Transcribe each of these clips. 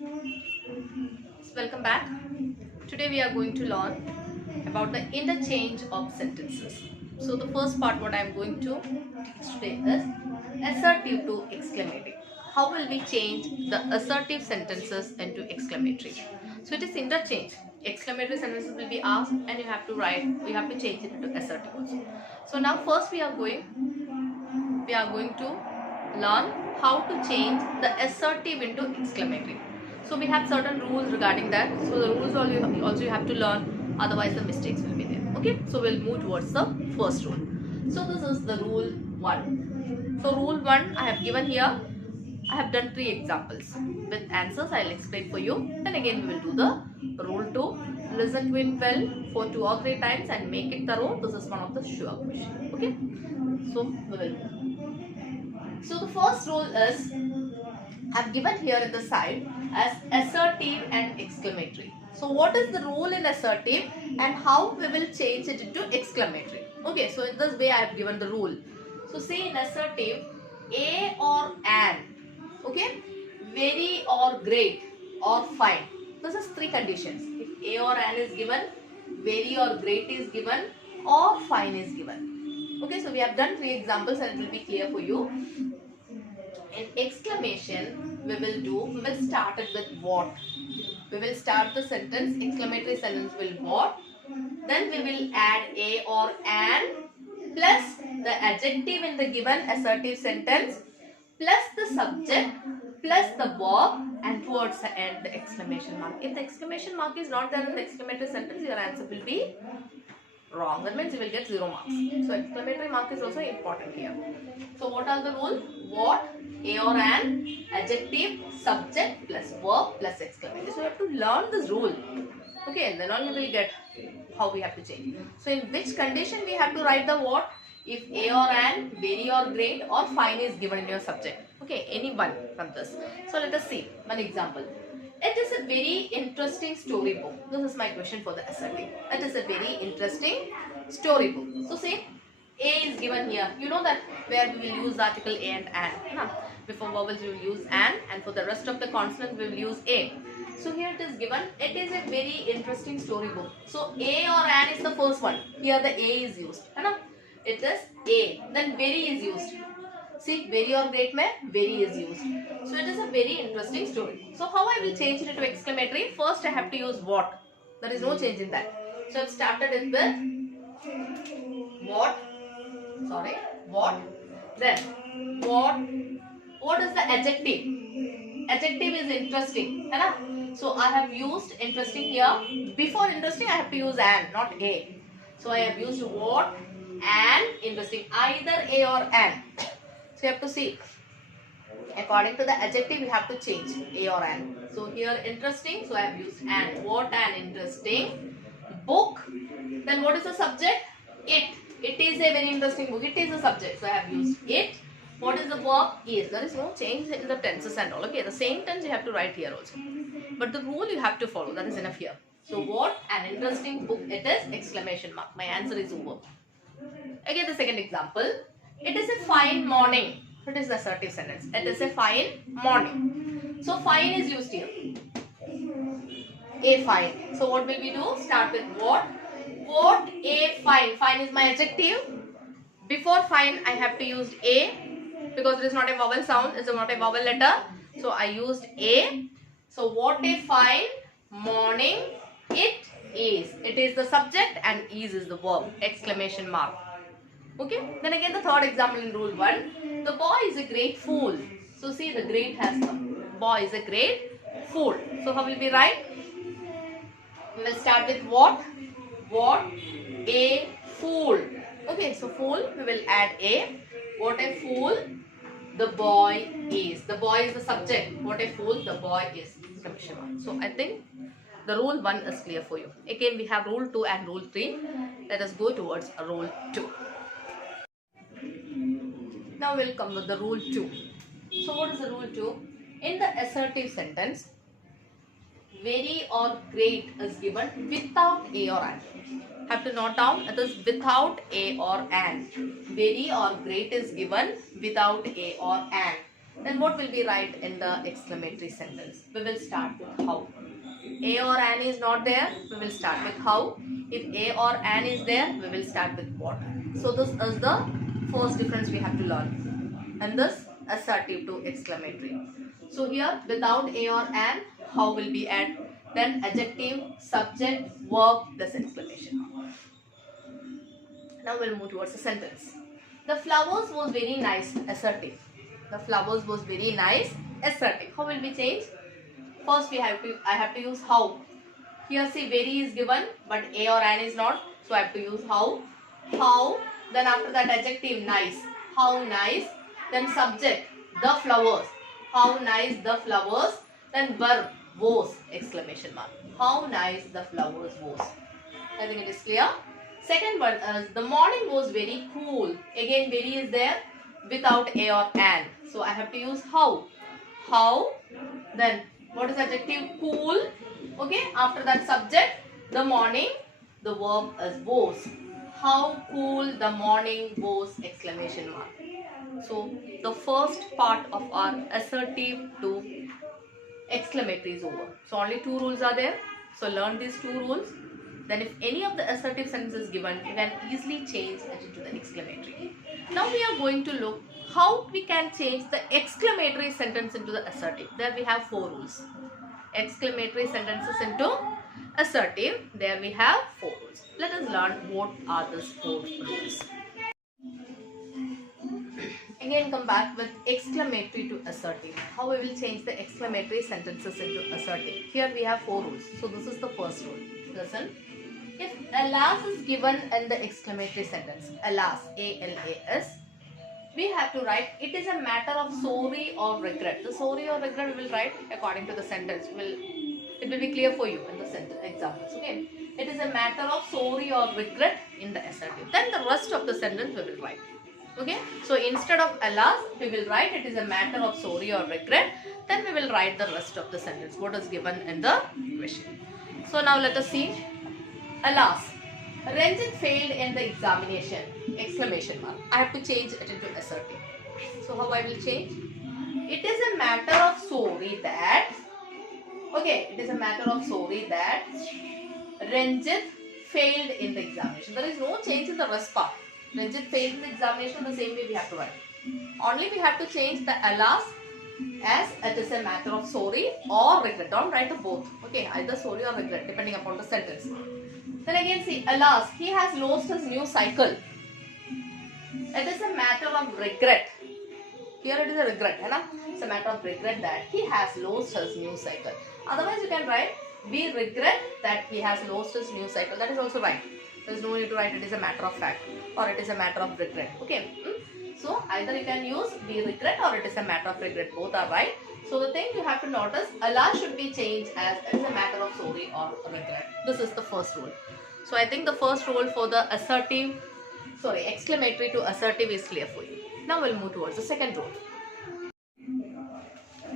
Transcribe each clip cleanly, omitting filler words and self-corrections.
Welcome back. Today we are going to learn about the interchange of sentences. So the first part what I am going to teach today is assertive to exclamatory. How will we change the assertive sentences into exclamatory? So it is interchange. Exclamatory sentences will be asked and you have to write, we have to change it into assertive also. So now first we are going to learn how to change the assertive into exclamatory. So we have certain rules regarding that. So the rules also you have to learn, otherwise the mistakes will be there. Okay, so we'll move towards the first rule. So this is the rule 1. So rule 1 I have given here. I have done 3 examples with answers. I'll explain for you. Then again we will do the rule 2. Listen to it well for 2 or 3 times and make it thorough. This is one of the sure question. Okay, so we will move. So the first rule is I've given here in the side as assertive and exclamatory. So what is the rule in assertive and how we will change it into exclamatory? Okay, so in this way I have given the rule. So say in assertive, a or an, okay, very or great or fine. This is 3 conditions. If a or an is given, very or great is given, or fine is given. Okay, so we have done 3 examples and it will be clear for you. In exclamation, we will start it with what. We will start the sentence, exclamatory sentence will what. Then we will add a or an plus the adjective in the given assertive sentence plus the subject plus the verb and towards the end the exclamation mark. If the exclamation mark is not there in the exclamatory sentence, your answer will be wrong. That means you will get 0 marks. So exclamatory mark is also important here. So what are the rules? What, a or an, adjective, subject plus verb plus exclamation. So you have to learn this rule. Okay, and then only we will get how we have to change. So in which condition we have to write the what? If a or an, very or great or fine is given in your subject. Okay, any one from this. So let us see one example. It is a very interesting storybook. This is my question for the assertive. It is a very interesting storybook. So say a is given here. You know that where we will use the article a and an. No? Before vowels we will use an, and for the rest of the consonants we will use a. So here it is given. It is a very interesting storybook. So a or an is the first one. Here the a is used. No? It is a. Then very is used. See, very or great mein very is used. So it is a very interesting story. So how I will change it into exclamatory? First I have to use what. There is no change in that. So I have started it with what. Sorry, what. Then what is the adjective? Adjective is interesting. Hai? So I have used interesting here. Before interesting I have to use an, not a. So I have used what and interesting. Either a or an. So you have to see, according to the adjective, we have to change a or an. So here interesting, so I have used an. What an interesting book. Then what is the subject? It. It is a very interesting book. It is the subject. So I have used it. What is the verb? Is. There is no change in the tenses and all. Okay, the same tense you have to write here also. But the rule you have to follow. That is enough here. So what an interesting book it is! Exclamation mark. My answer is over. Again the second example. It is a fine morning. It is the assertive sentence. It is a fine morning. So fine is used here. A fine. So what will we do? Start with what? What a fine. Fine is my adjective. Before fine I have to use a because it is not a vowel sound. It is not a vowel letter. So I used a. So what a fine morning it is. It is the subject and is the verb. Exclamation mark. Okay, then again the third example in rule 1. The boy is a great fool. So see the great has come. Boy is a great fool. So how will we write? We will start with what? What a fool. Okay, so fool we will add a. What a fool the boy is. The boy is the subject. What a fool the boy is. So I think the rule 1 is clear for you. Again we have rule 2 and rule 3. Let us go towards rule 2. Now we will come with the rule 2. So what is the rule 2? In the assertive sentence, very or great is given without a or an. Have to note down it is without a or an. Very or great is given without a or an. Then what will be right in the exclamatory sentence? We will start with how. A or an is not there, we will start with how. If A or an is there, we will start with what. So this is the first difference we have to learn. And this assertive to exclamatory. So here without A or an, how will be at, then adjective, subject, verb plus exclamation mark. Now we'll move towards the sentence. The flowers was very nice, assertive. The flowers was very nice, assertive. How will we change? First I have to use how. Here see very is given but A or an is not. So I have to use how. How. Then after that adjective nice. How nice. Then subject the flowers. How nice the flowers. Then verb was exclamation mark. How nice the flowers was. I think it is clear. Second one is the morning was very cool. Again very is there without A or an. So I have to use how. How. Then what is adjective? Cool. Okay. After that subject the morning. The verb is was. How cool the morning was exclamation mark. So the first part of our assertive to exclamatory is over. So only two rules are there. So learn these two rules. Then if any of the assertive sentence is given, you can easily change it into the exclamatory. Now we are going to look how we can change the exclamatory sentence into the assertive. There we have four rules. Exclamatory sentences into assertive. There we have four rules. Let us learn what are these four rules. Again come back with exclamatory to assertive. How we will change the exclamatory sentences into assertive. Here we have four rules. So this is the first rule. Listen. If alas is given in the exclamatory sentence, alas, A-L-A-S, we have to write it is a matter of sorry or regret. The sorry or regret we will write according to the sentence. It will be clear for you in the examples. Okay. It is a matter of sorry or regret in the assertive. Then the rest of the sentence we will write. Okay. So instead of alas, we will write it is a matter of sorry or regret. Then we will write the rest of the sentence. What is given in the question. So now let us see. Alas, Ranjit failed in the examination! Exclamation mark. I have to change it into assertive. So how I will change? It is a matter of sorry that. Okay, it is a matter of sorry that Ranjit failed in the examination. There is no change in the rest part. Ranjit failed in the examination the same way we have to write. Only we have to change the alas as it is a matter of sorry or regret. Don't write the both. Okay, either sorry or regret depending upon the sentence. Then again see, alas, he has lost his new cycle. It is a matter of regret. Here it is a regret. It's a matter of regret that he has lost his new cycle. Otherwise you can write, we regret that he has lost his new cycle. That is also right. There is no need to write it is a matter of fact or it is a matter of regret. Okay. So either you can use we regret or it is a matter of regret. Both are right. So the thing you have to notice, alas should be changed as it is a matter of sorry or regret. This is the first rule. So I think the first rule for the exclamatory to assertive is clear for you. Now we'll move towards the second rule.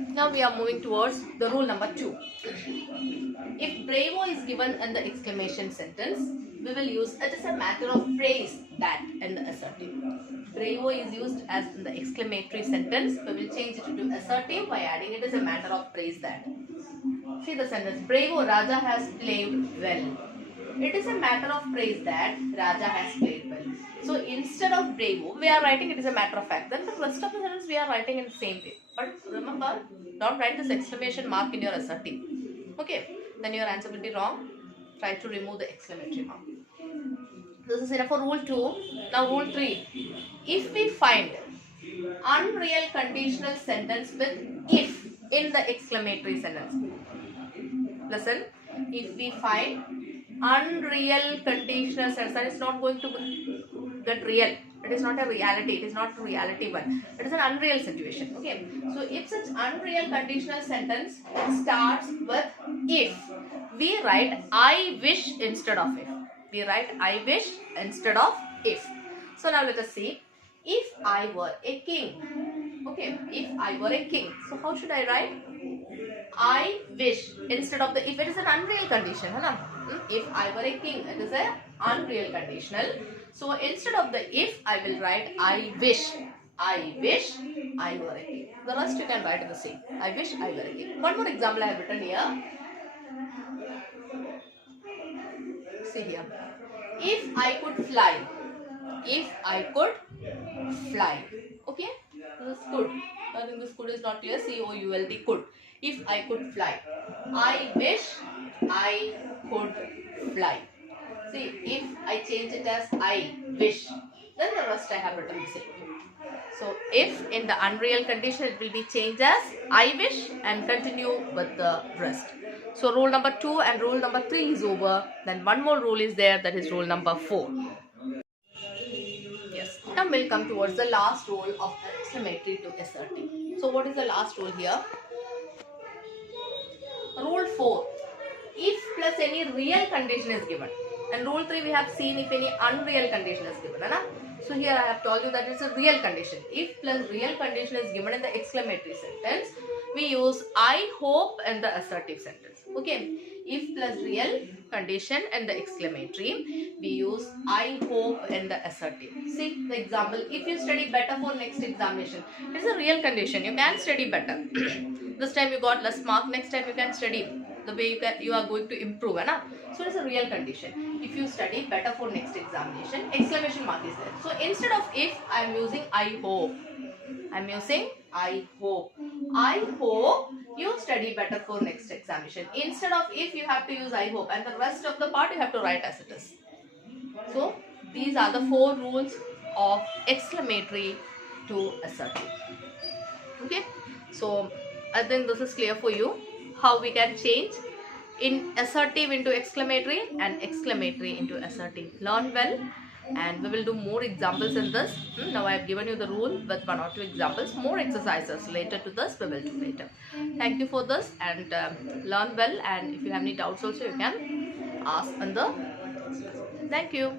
Now we are moving towards the rule number 2. If bravo is given in the exclamation sentence, we will use it is a matter of praise that in the assertive. Bravo is used as in the exclamatory sentence. We will change it to assertive by adding it is a matter of praise that. See the sentence. Bravo, Raja has played well. It is a matter of praise that Raja has played well. So instead of bravo, we are writing it is a matter of fact. Then the rest of the sentence we are writing in the same way. But remember, don't write this exclamation mark in your assertive. Okay, then your answer will be wrong. Try to remove the exclamatory mark. This is enough for rule 2. Now rule 3. If we find unreal conditional sentence with if in the exclamatory sentence. Listen, if we find unreal conditional sentence, that is not going to get real. It is not a reality. It is not a reality one. It is an unreal situation. Okay. So if such unreal conditional sentence starts with if, we write I wish instead of if. We write I wish instead of if. So now let us see. If I were a king. Okay. If I were a king. So how should I write? I wish instead of the if. It is an unreal condition. If I were a king, it is an unreal conditional. So instead of the if, I will write I wish. I wish I were a king. The rest you can write in the same. I wish I were a king. One more example I have written here. See here. If I could fly. If I could fly. Okay? This is could. I think this could is not clear. C-O-U-L-D, could. If I could fly. I wish I could fly. See, if I change it as I wish, then the rest I have written the same. So, if in the unreal condition, it will be changed as I wish and continue with the rest. So, rule number 2 and rule number 3 is over. Then one more rule is there, that is rule number 4. Yes. Now we'll come towards the last rule of exclamatory to assertive. So, what is the last rule here? Rule 4. If plus any real condition is given. And rule 3 we have seen if any unreal condition is given. Right? So here I have told you that it's a real condition. If plus real condition is given in the exclamatory sentence, we use I hope in the assertive sentence. Okay. If plus real condition in the exclamatory, we use I hope in the assertive. See the example. If you study better for next examination, it is a real condition. You can study better. This time you got less mark. Next time you can study the way you are going to improve. Right? So it is a real condition. If you study better for next examination, exclamation mark is there. So instead of if, I am using I hope. I am using I hope. I hope you study better for next examination. Instead of if, you have to use I hope, and the rest of the part you have to write as it is. So these are the 4 rules of exclamatory to assertive. Okay. So I think this is clear for you how we can change in assertive into exclamatory and exclamatory into assertive. Learn well, and we will do more examples in this. Now I have given you the rule with 1 or 2 examples. More exercises later to this we will do later. Thank you for this, and learn well, and if you have any doubts also you can ask in the. Thank you.